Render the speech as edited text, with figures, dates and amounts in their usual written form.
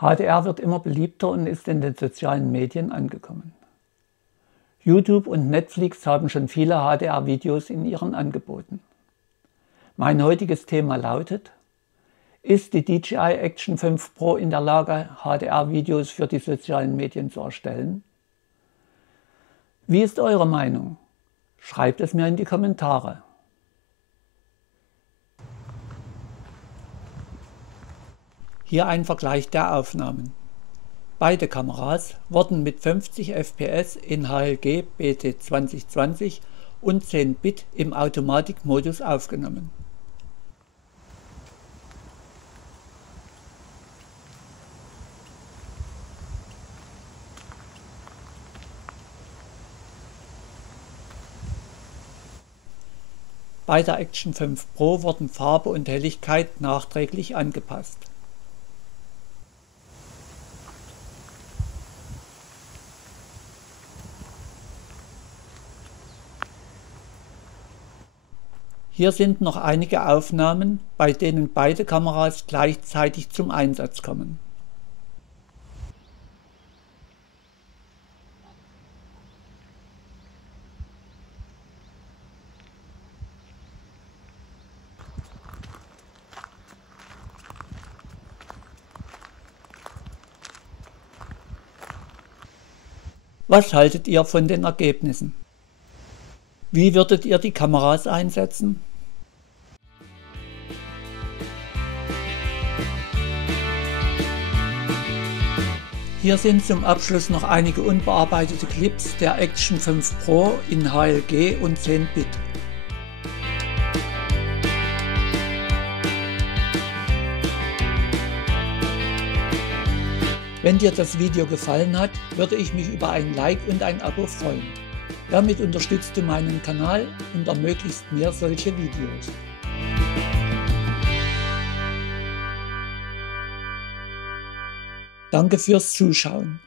HDR wird immer beliebter und ist in den sozialen Medien angekommen. YouTube und Netflix haben schon viele HDR-Videos in ihren Angeboten. Mein heutiges Thema lautet: Ist die DJI Action 5 Pro in der Lage, HDR-Videos für die sozialen Medien zu erstellen? Wie ist eure Meinung? Schreibt es mir in die Kommentare. Hier ein Vergleich der Aufnahmen. Beide Kameras wurden mit 50 fps in HLG BT 2020 und 10 Bit im Automatikmodus aufgenommen. Bei der Action 5 Pro wurden Farbe und Helligkeit nachträglich angepasst. Hier sind noch einige Aufnahmen, bei denen beide Kameras gleichzeitig zum Einsatz kommen. Was haltet ihr von den Ergebnissen? Wie würdet ihr die Kameras einsetzen? Hier sind zum Abschluss noch einige unbearbeitete Clips der Action 5 Pro in HLG und 10 Bit. Wenn dir das Video gefallen hat, würde ich mich über ein Like und ein Abo freuen. Damit unterstützt du meinen Kanal und ermöglichst mir solche Videos. Danke fürs Zuschauen.